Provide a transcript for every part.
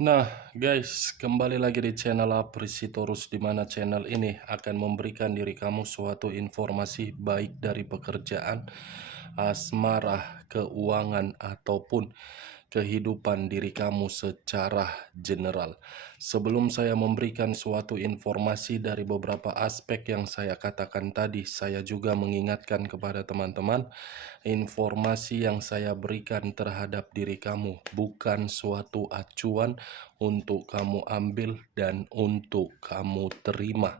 Nah, guys, kembali lagi di channel Aprisitorus, di mana channel ini akan memberikan diri kamu suatu informasi baik dari pekerjaan, asmara, keuangan, ataupun kehidupan diri kamu secara general. Sebelum saya memberikan suatu informasi dari beberapa aspek yang saya katakan tadi, saya juga mengingatkan kepada teman-teman, informasi yang saya berikan terhadap diri kamu bukan suatu acuan untuk kamu ambil dan untuk kamu terima.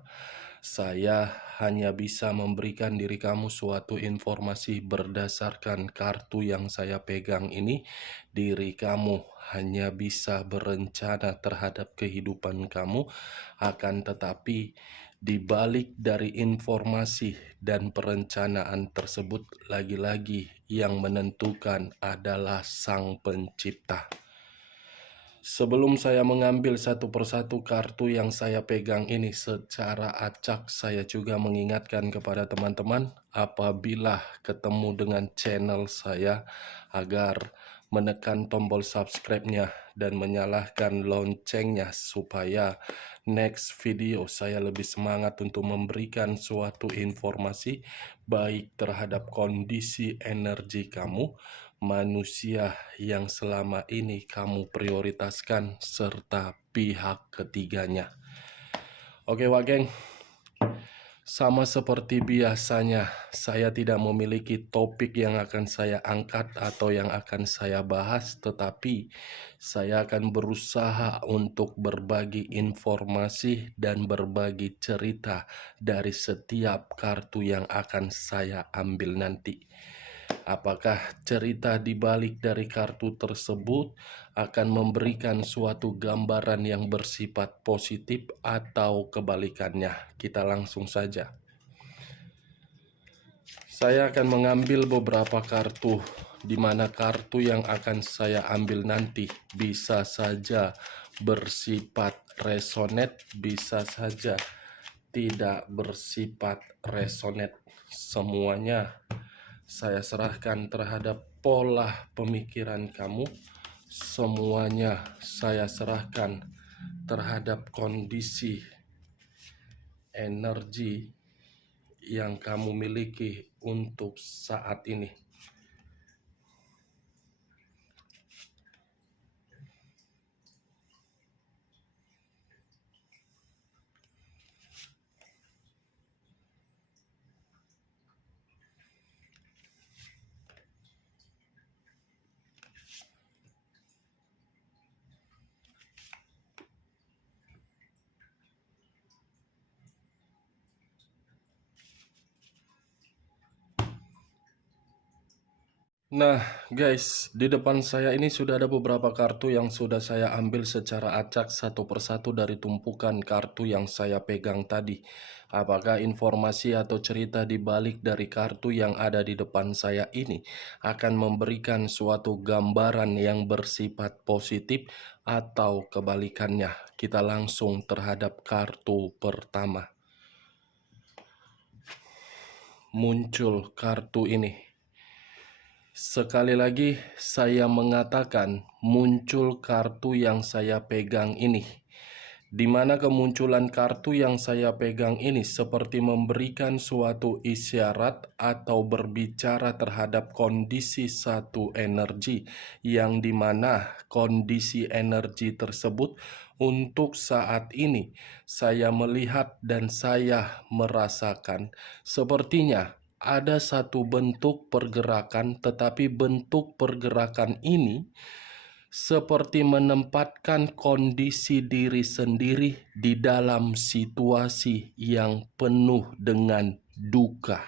Saya hanya bisa memberikan diri kamu suatu informasi berdasarkan kartu yang saya pegang ini. Diri kamu hanya bisa berencana terhadap kehidupan kamu, akan tetapi di balik dari informasi dan perencanaan tersebut, lagi-lagi yang menentukan adalah Sang Pencipta. Sebelum saya mengambil satu persatu kartu yang saya pegang ini secara acak, saya juga mengingatkan kepada teman-teman apabila ketemu dengan channel saya agar menekan tombol subscribe-nya dan menyalakan loncengnya supaya next video saya lebih semangat untuk memberikan suatu informasi baik terhadap kondisi energi kamu, manusia yang selama ini kamu prioritaskan, serta pihak ketiganya. Oke Wak Geng, sama seperti biasanya, saya tidak memiliki topik yang akan saya angkat atau yang akan saya bahas, tetapi saya akan berusaha untuk berbagi informasi dan berbagi cerita dari setiap kartu yang akan saya ambil nanti. Apakah cerita di balik dari kartu tersebut akan memberikan suatu gambaran yang bersifat positif atau kebalikannya? Kita langsung saja. Saya akan mengambil beberapa kartu, di mana kartu yang akan saya ambil nanti bisa saja bersifat resonate, bisa saja tidak bersifat resonate. Semuanya saya serahkan terhadap pola pemikiran kamu. Semuanya saya serahkan terhadap kondisi energi yang kamu miliki untuk saat ini. Nah guys, di depan saya ini sudah ada beberapa kartu yang sudah saya ambil secara acak satu persatu dari tumpukan kartu yang saya pegang tadi. Apakah informasi atau cerita di balik dari kartu yang ada di depan saya ini akan memberikan suatu gambaran yang bersifat positif atau kebalikannya? Kita langsung terhadap kartu pertama. Muncul kartu ini. Sekali lagi saya mengatakan muncul kartu yang saya pegang ini, di mana kemunculan kartu yang saya pegang ini seperti memberikan suatu isyarat atau berbicara terhadap kondisi satu energi, yang dimana kondisi energi tersebut untuk saat ini saya melihat dan saya merasakan sepertinya ada satu bentuk pergerakan, tetapi bentuk pergerakan ini seperti menempatkan kondisi diri sendiri di dalam situasi yang penuh dengan duka.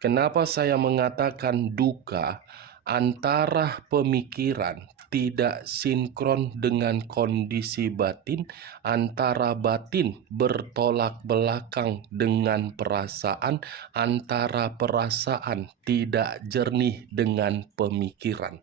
Kenapa saya mengatakan duka? Antara pemikiran tidak sinkron dengan kondisi batin, antara batin bertolak belakang dengan perasaan, antara perasaan tidak jernih dengan pemikiran.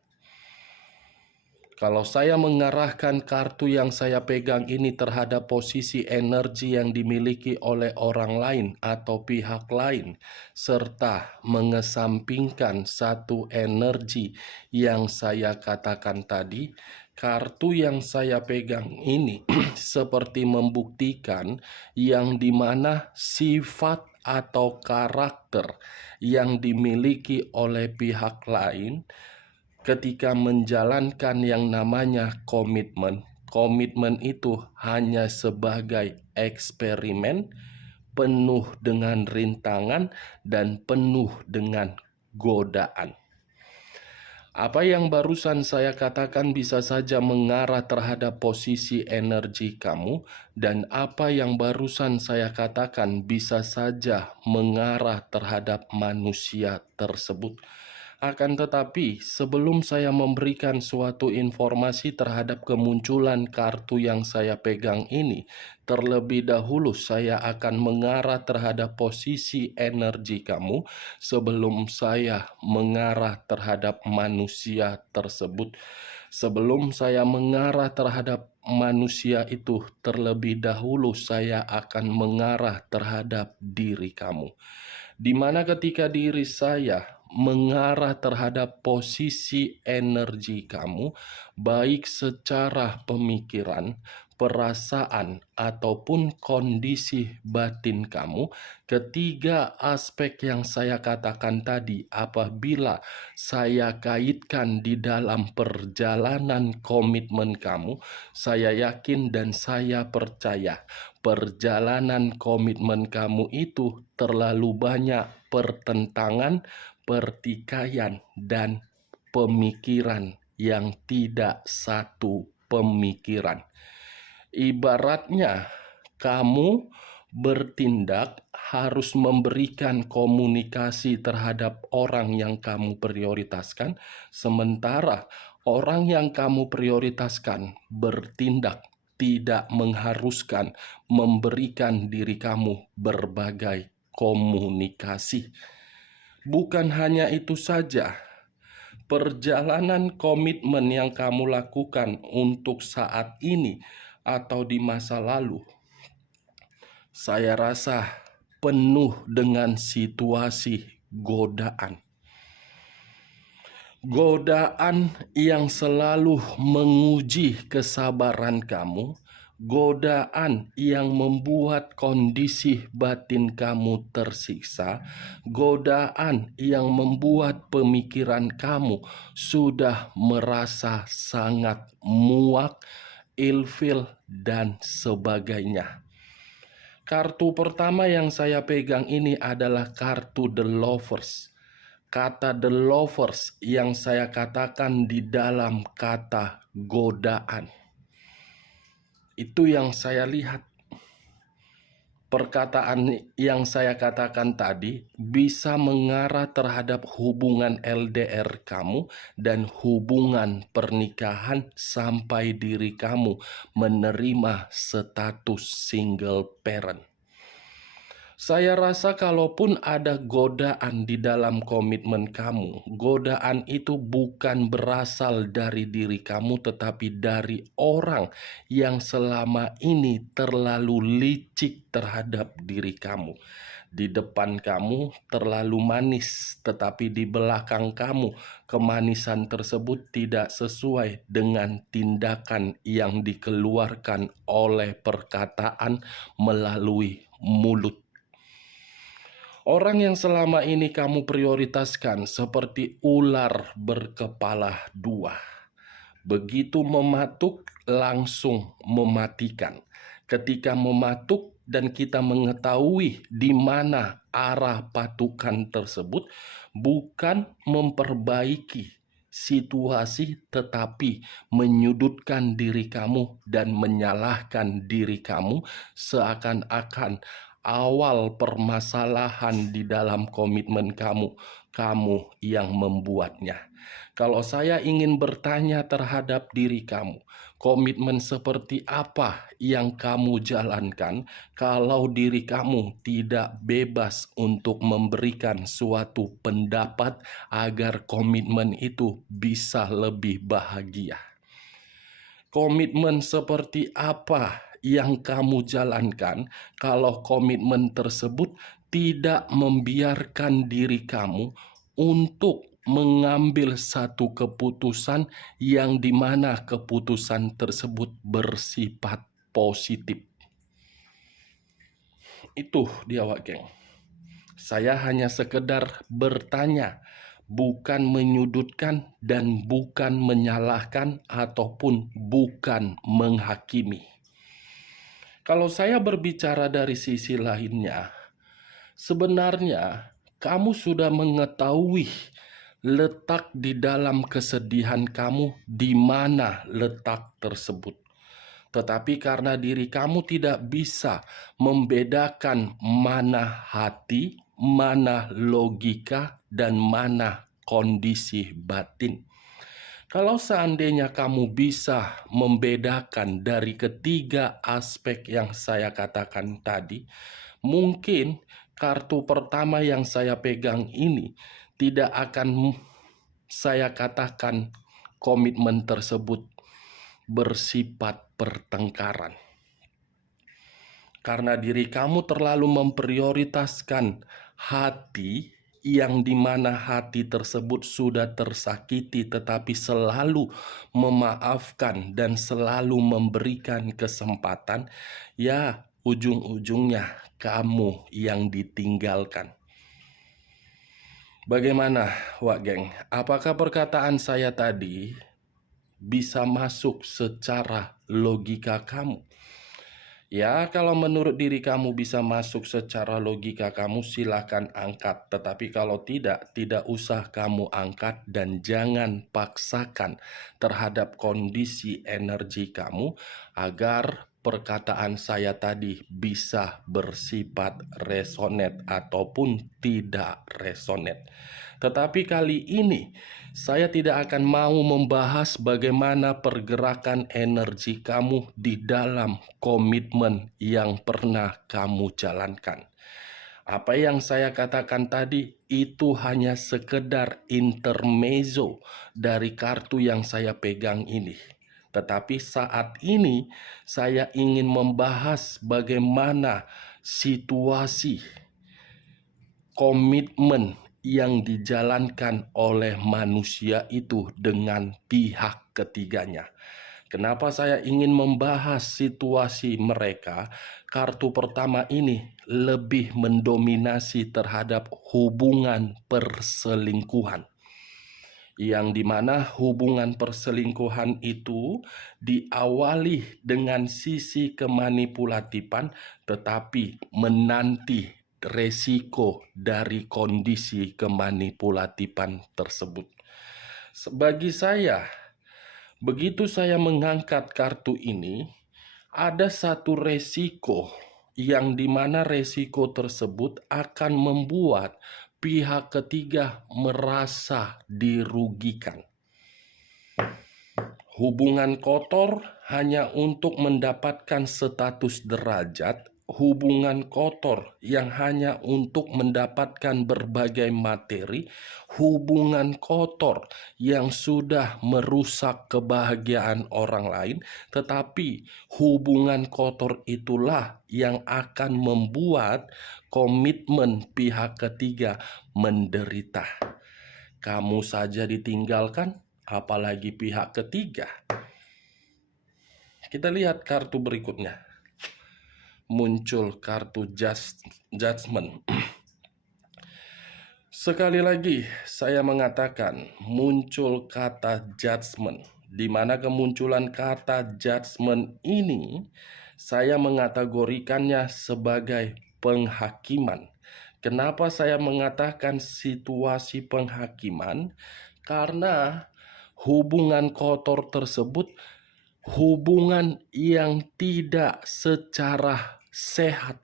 Kalau saya mengarahkan kartu yang saya pegang ini terhadap posisi energi yang dimiliki oleh orang lain atau pihak lain, serta mengesampingkan satu energi yang saya katakan tadi, kartu yang saya pegang ini seperti membuktikan yang dimana sifat atau karakter yang dimiliki oleh pihak lain ketika menjalankan yang namanya komitmen. Komitmen itu hanya sebagai eksperimen penuh dengan rintangan dan penuh dengan godaan. Apa yang barusan saya katakan bisa saja mengarah terhadap posisi energi kamu, dan apa yang barusan saya katakan bisa saja mengarah terhadap manusia tersebut. Akan tetapi, sebelum saya memberikan suatu informasi terhadap kemunculan kartu yang saya pegang ini, terlebih dahulu saya akan mengarah terhadap posisi energi kamu sebelum saya mengarah terhadap manusia tersebut. Sebelum saya mengarah terhadap manusia itu, terlebih dahulu saya akan mengarah terhadap diri kamu. Di mana ketika diri saya mengarah terhadap posisi energi kamu, baik secara pemikiran, perasaan, ataupun kondisi batin kamu, ketiga aspek yang saya katakan tadi, apabila saya kaitkan di dalam perjalanan komitmen kamu, saya yakin dan saya percaya perjalanan komitmen kamu itu terlalu banyak pertentangan, pertikaian, dan pemikiran yang tidak satu pemikiran. Ibaratnya, kamu bertindak harus memberikan komunikasi terhadap orang yang kamu prioritaskan, sementara orang yang kamu prioritaskan bertindak tidak mengharuskan memberikan diri kamu berbagai komunikasi. Bukan hanya itu saja, perjalanan komitmen yang kamu lakukan untuk saat ini atau di masa lalu, saya rasa penuh dengan situasi godaan. Godaan yang selalu menguji kesabaran kamu, godaan yang membuat kondisi batin kamu tersiksa, godaan yang membuat pemikiran kamu sudah merasa sangat muak, ilfil, dan sebagainya. Kartu pertama yang saya pegang ini adalah kartu The Lovers. Kata The Lovers yang saya katakan di dalam kata godaan. Itu yang saya lihat. Perkataan yang saya katakan tadi bisa mengarah terhadap hubungan LDR kamu dan hubungan pernikahan sampai diri kamu menerima status single parent. Saya rasa kalaupun ada godaan di dalam komitmen kamu, godaan itu bukan berasal dari diri kamu tetapi dari orang yang selama ini terlalu licik terhadap diri kamu. Di depan kamu terlalu manis, tetapi di belakang kamu kemanisan tersebut tidak sesuai dengan tindakan yang dikeluarkan oleh perkataan melalui mulut. Orang yang selama ini kamu prioritaskan seperti ular berkepala dua. Begitu mematuk, langsung mematikan. Ketika mematuk dan kita mengetahui di mana arah patukan tersebut, bukan memperbaiki situasi tetapi menyudutkan diri kamu dan menyalahkan diri kamu seakan-akan awal permasalahan di dalam komitmen kamu, kamu yang membuatnya. Kalau saya ingin bertanya terhadap diri kamu, komitmen seperti apa yang kamu jalankan kalau diri kamu tidak bebas untuk memberikan suatu pendapat agar komitmen itu bisa lebih bahagia? Komitmen seperti apa yang kamu jalankan kalau komitmen tersebut tidak membiarkan diri kamu untuk mengambil satu keputusan yang dimana keputusan tersebut bersifat positif. Itu dia, Wak Geng. Saya hanya sekedar bertanya, bukan menyudutkan dan bukan menyalahkan ataupun bukan menghakimi. Kalau saya berbicara dari sisi lainnya, sebenarnya kamu sudah mengetahui letak di dalam kesedihan kamu di mana letak tersebut. Tetapi karena diri kamu tidak bisa membedakan mana hati, mana logika, dan mana kondisi batin. Kalau seandainya kamu bisa membedakan dari ketiga aspek yang saya katakan tadi, mungkin kartu pertama yang saya pegang ini tidak akan saya katakan komitmen tersebut bersifat pertengkaran. Karena diri kamu terlalu memprioritaskan hati, yang dimana hati tersebut sudah tersakiti tetapi selalu memaafkan dan selalu memberikan kesempatan, ya ujung-ujungnya kamu yang ditinggalkan. Bagaimana, Wak Geng? Apakah perkataan saya tadi bisa masuk secara logika kamu? Ya, kalau menurut diri kamu bisa masuk secara logika kamu, silakan angkat. Tetapi kalau tidak usah kamu angkat dan jangan paksakan terhadap kondisi energi kamu agar perkataan saya tadi bisa bersifat resonate ataupun tidak resonate. Tetapi kali ini saya tidak akan mau membahas bagaimana pergerakan energi kamu di dalam komitmen yang pernah kamu jalankan. Apa yang saya katakan tadi itu hanya sekedar intermezzo dari kartu yang saya pegang ini. Tetapi saat ini saya ingin membahas bagaimana situasi komitmen yang dijalankan oleh manusia itu dengan pihak ketiganya. Kenapa saya ingin membahas situasi mereka? Kartu pertama ini lebih mendominasi terhadap hubungan perselingkuhan, yang dimana hubungan perselingkuhan itu diawali dengan sisi kemanipulatifan tetapi menanti resiko dari kondisi kemanipulatifan tersebut. Bagi saya, begitu saya mengangkat kartu ini, ada satu resiko yang dimana resiko tersebut akan membuat pihak ketiga merasa dirugikan. Hubungan kotor hanya untuk mendapatkan status derajat, hubungan kotor yang hanya untuk mendapatkan berbagai materi, hubungan kotor yang sudah merusak kebahagiaan orang lain, tetapi hubungan kotor itulah yang akan membuat komitmen pihak ketiga menderita. Kamu saja ditinggalkan, apalagi pihak ketiga. Kita lihat kartu berikutnya. Muncul kartu judgment. Sekali lagi saya mengatakan muncul kata judgment, di mana kemunculan kata judgment ini saya mengategorikannya sebagai penghakiman. Kenapa saya mengatakan situasi penghakiman? Karena hubungan kotor tersebut hubungan yang tidak secara sehat.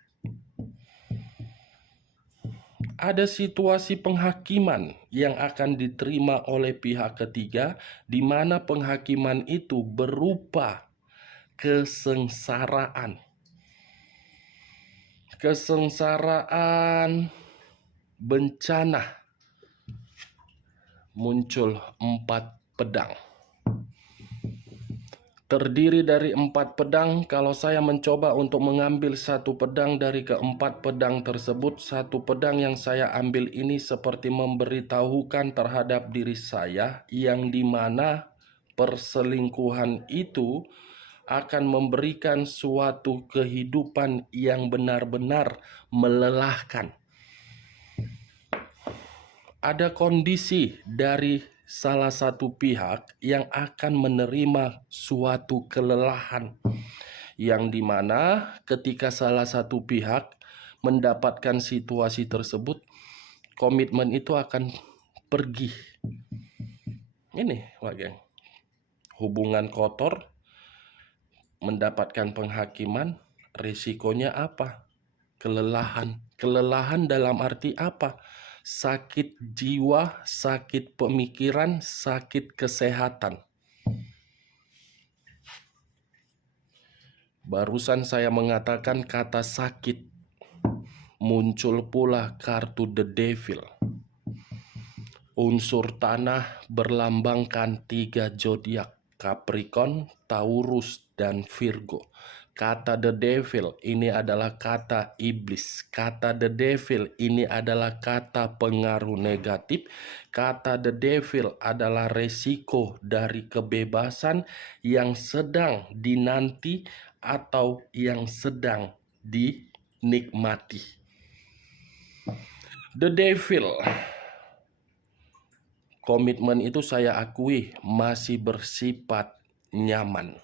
Ada situasi penghakiman yang akan diterima oleh pihak ketiga, di mana penghakiman itu berupa kesengsaraan. Kesengsaraan, bencana. Muncul 4 pedang. terdiri dari 4 pedang. Kalau saya mencoba untuk mengambil satu pedang dari keempat pedang tersebut, satu pedang yang saya ambil ini seperti memberitahukan terhadap diri saya yang dimana perselingkuhan itu akan memberikan suatu kehidupan yang benar-benar melelahkan. Ada kondisi dari salah satu pihak yang akan menerima suatu kelelahan, yang dimana ketika salah satu pihak mendapatkan situasi tersebut, komitmen itu akan pergi. Ini Wak Geng, hubungan kotor, mendapatkan penghakiman, risikonya apa? Kelelahan. Kelelahan dalam arti apa? Sakit jiwa, sakit pemikiran, sakit kesehatan. Barusan saya mengatakan kata sakit, muncul pula kartu The Devil. Unsur tanah berlambangkan 3 zodiak, Capricorn, Taurus, dan Virgo. Kata The Devil ini adalah kata iblis. Kata The Devil ini adalah kata pengaruh negatif. Kata The Devil adalah resiko dari kebebasan yang sedang dinanti atau yang sedang dinikmati. The Devil, komitmen itu saya akui masih bersifat nyaman.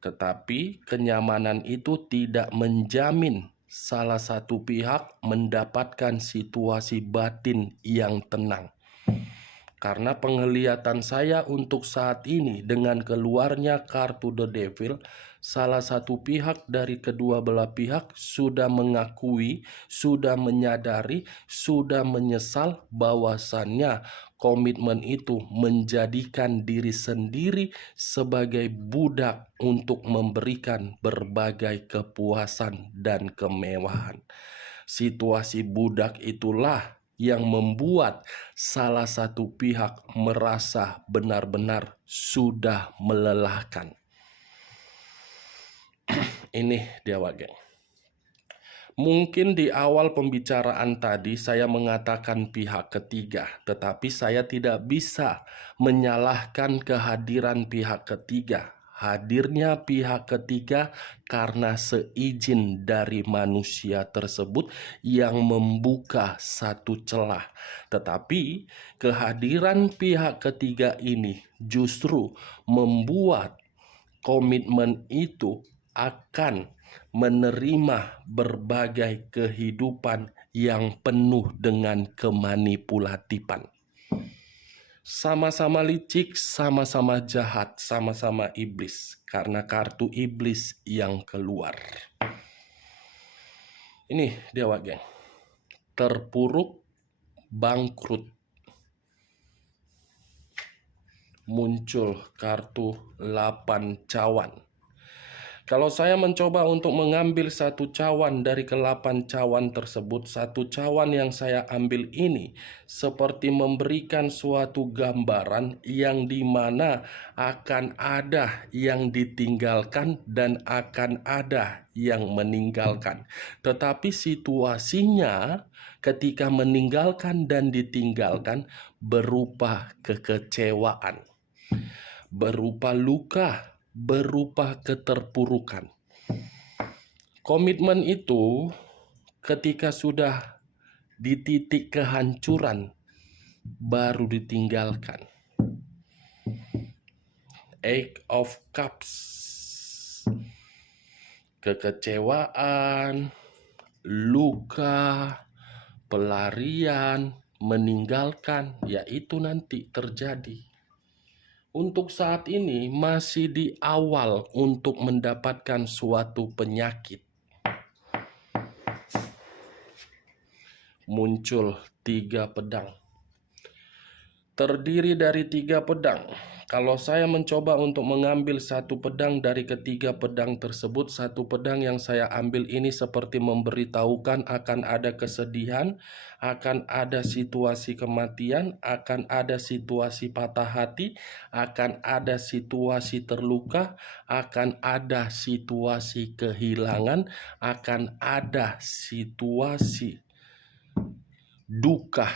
Tetapi kenyamanan itu tidak menjamin salah satu pihak mendapatkan situasi batin yang tenang. Karena penglihatan saya untuk saat ini dengan keluarnya kartu The Devil, salah satu pihak dari kedua belah pihak sudah mengakui, sudah menyadari, sudah menyesal bahwasannya komitmen itu menjadikan diri sendiri sebagai budak untuk memberikan berbagai kepuasan dan kemewahan. Situasi budak itulah yang membuat salah satu pihak merasa benar-benar sudah melelahkan. Ini dia Wak Geng. Mungkin di awal pembicaraan tadi saya mengatakan pihak ketiga, tetapi saya tidak bisa menyalahkan kehadiran pihak ketiga. Hadirnya pihak ketiga karena seizin dari manusia tersebut yang membuka satu celah. Tetapi kehadiran pihak ketiga ini justru membuat komitmen itu akan menerima berbagai kehidupan yang penuh dengan kemanipulatifan. Sama-sama licik, sama-sama jahat, sama-sama iblis, karena kartu iblis yang keluar. Ini dia Wak Geng. Terpuruk, bangkrut. Muncul kartu 8 cawan. Kalau saya mencoba untuk mengambil satu cawan dari ke-8 cawan tersebut, satu cawan yang saya ambil ini seperti memberikan suatu gambaran yang dimana akan ada yang ditinggalkan dan akan ada yang meninggalkan. Tetapi situasinya ketika meninggalkan dan ditinggalkan berupa kekecewaan, berupa luka, berupa keterpurukan. Komitmen itu ketika sudah di titik kehancuran baru ditinggalkan. Eight of Cups, kekecewaan, luka, pelarian, meninggalkan, yaitu nanti terjadi. Untuk saat ini masih di awal untuk mendapatkan suatu penyakit. Muncul 3 pedang. terdiri dari 3 pedang. Kalau saya mencoba untuk mengambil satu pedang dari ketiga pedang tersebut, satu pedang yang saya ambil ini seperti memberitahukan akan ada kesedihan, akan ada situasi kematian, akan ada situasi patah hati, akan ada situasi terluka, akan ada situasi kehilangan, akan ada situasi duka.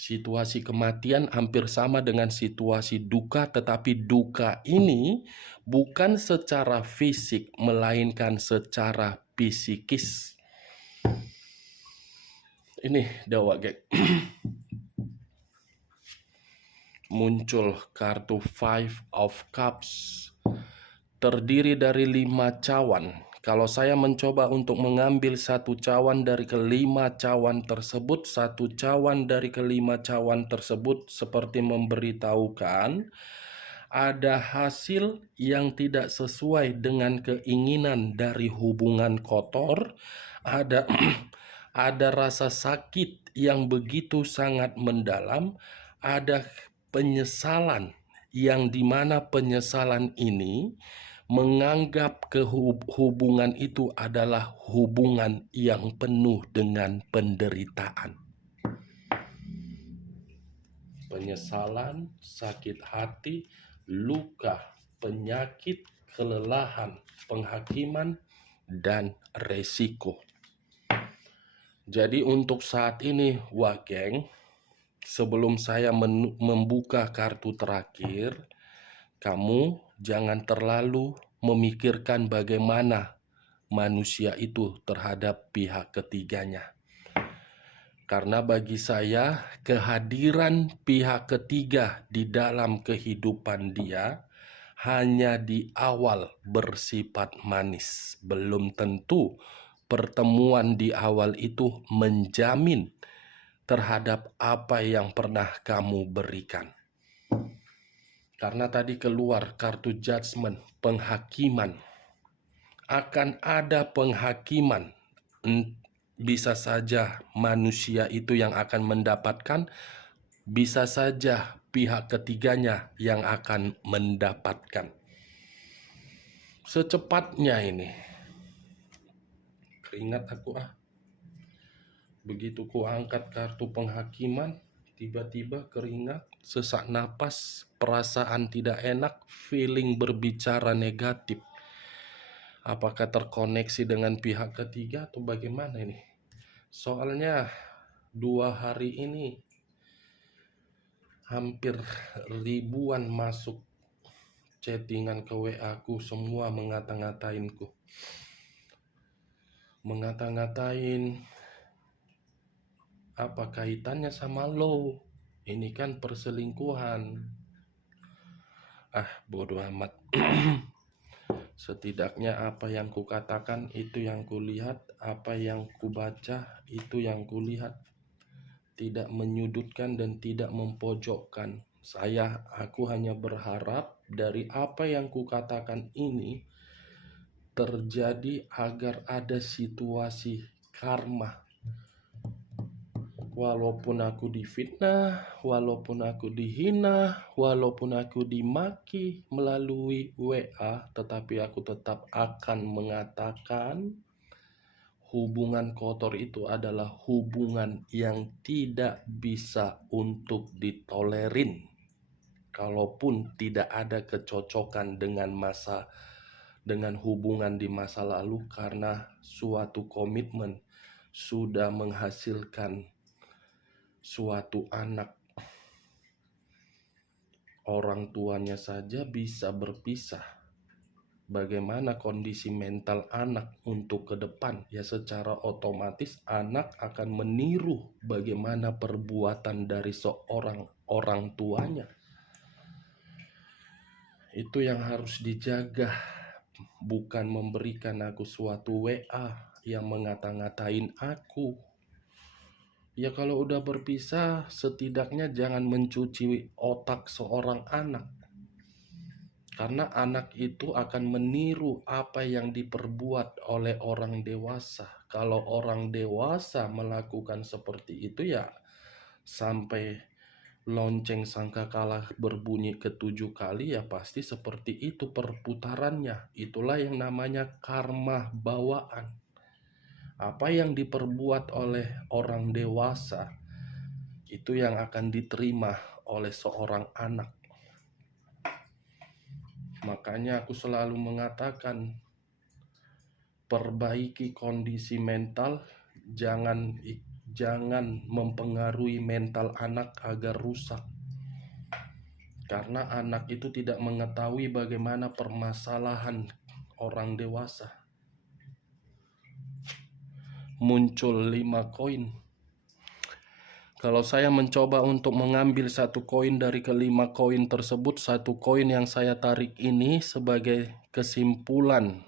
Situasi kematian hampir sama dengan situasi duka, tetapi duka ini bukan secara fisik, melainkan secara psikis. Ini dawa geng. Muncul kartu Five of Cups. Terdiri dari 5 cawan. Kalau saya mencoba untuk mengambil satu cawan dari kelima cawan tersebut, satu cawan dari kelima cawan tersebut seperti memberitahukan ada hasil yang tidak sesuai dengan keinginan dari hubungan kotor, ada ada rasa sakit yang begitu sangat mendalam, ada penyesalan yang dimana penyesalan ini menganggap hubungan itu adalah hubungan yang penuh dengan penderitaan. Penyesalan, sakit hati, luka, penyakit, kelelahan, penghakiman, dan resiko. Jadi untuk saat ini, wah geng, sebelum saya membuka kartu terakhir, kamu jangan terlalu memikirkan bagaimana manusia itu terhadap pihak ketiganya. Karena bagi saya, kehadiran pihak ketiga di dalam kehidupan dia hanya di awal bersifat manis. Belum tentu pertemuan di awal itu menjamin terhadap apa yang pernah kamu berikan. Karena tadi keluar kartu judgment, penghakiman. Akan ada penghakiman. Bisa saja manusia itu yang akan mendapatkan, bisa saja pihak ketiganya yang akan mendapatkan. Secepatnya ini. Keringat aku Begitu ku angkat kartu penghakiman, tiba-tiba keringat, sesak napas, perasaan tidak enak, feeling berbicara negatif. Apakah terkoneksi dengan pihak ketiga atau bagaimana ini? Soalnya 2 hari ini hampir ribuan masuk chattingan ke WA ku, semua mengata-ngatainku. Mengata-ngatain, apa kaitannya sama lo? Ini kan perselingkuhan. Bodoh amat. Setidaknya apa yang kukatakan itu yang kulihat, apa yang kubaca itu yang kulihat. Tidak menyudutkan dan tidak mempojokkan. Aku hanya berharap dari apa yang kukatakan ini terjadi agar ada situasi karma. Walaupun aku difitnah, walaupun aku dihina, walaupun aku dimaki melalui WA, tetapi aku tetap akan mengatakan hubungan kotor itu adalah hubungan yang tidak bisa untuk ditolerin. Kalaupun tidak ada kecocokan dengan hubungan di masa lalu, karena suatu komitmen sudah menghasilkan suatu anak. Orang tuanya saja bisa berpisah. Bagaimana kondisi mental anak untuk ke depan? Ya secara otomatis anak akan meniru bagaimana perbuatan dari seorang orang tuanya. Itu yang harus dijaga. Bukan memberikan aku suatu WA yang mengata-ngatain aku. Ya kalau udah berpisah, setidaknya jangan mencuci otak seorang anak. Karena anak itu akan meniru apa yang diperbuat oleh orang dewasa. Kalau orang dewasa melakukan seperti itu, ya sampai lonceng sangkakala berbunyi ketujuh kali, ya pasti seperti itu perputarannya. Itulah yang namanya karma bawaan. Apa yang diperbuat oleh orang dewasa, itu yang akan diterima oleh seorang anak. Makanya aku selalu mengatakan, perbaiki kondisi mental, jangan mempengaruhi mental anak agar rusak. Karena anak itu tidak mengetahui bagaimana permasalahan orang dewasa. Muncul 5 koin. Kalau saya mencoba untuk mengambil satu koin dari kelima koin tersebut, satu koin yang saya tarik ini sebagai kesimpulan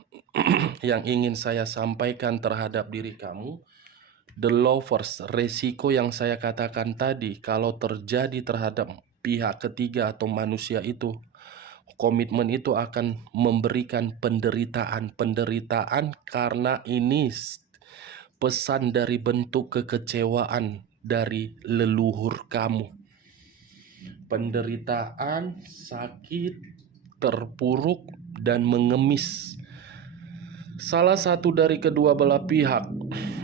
yang ingin saya sampaikan terhadap diri kamu. The lovers, resiko yang saya katakan tadi, kalau terjadi terhadap pihak ketiga atau manusia itu, komitmen itu akan memberikan penderitaan karena ini pesan dari bentuk kekecewaan dari leluhur kamu. Penderitaan, sakit, terpuruk, dan mengemis. Salah satu dari kedua belah pihak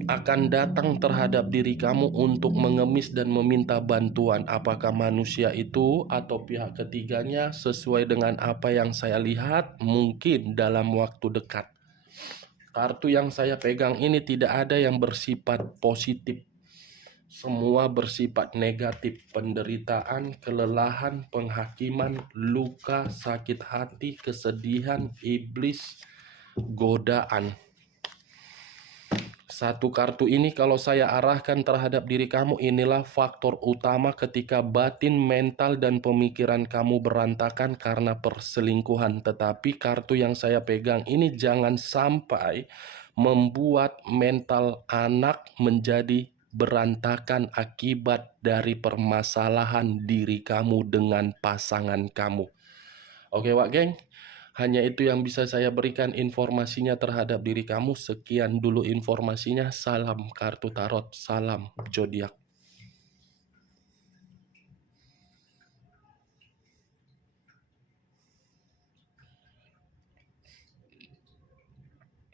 akan datang terhadap diri kamu untuk mengemis dan meminta bantuan. Apakah manusia itu atau pihak ketiganya? Sesuai dengan apa yang saya lihat, mungkin dalam waktu dekat. Kartu yang saya pegang ini tidak ada yang bersifat positif. Semua bersifat negatif. Penderitaan, kelelahan, penghakiman, luka, sakit hati, kesedihan, iblis, godaan. Satu kartu ini kalau saya arahkan terhadap diri kamu, inilah faktor utama ketika batin, mental, dan pemikiran kamu berantakan karena perselingkuhan. Tetapi kartu yang saya pegang ini jangan sampai membuat mental anak menjadi berantakan akibat dari permasalahan diri kamu dengan pasangan kamu. Oke, Wak Geng? Hanya itu yang bisa saya berikan informasinya terhadap diri kamu. Sekian dulu informasinya. Salam kartu tarot, salam zodiak.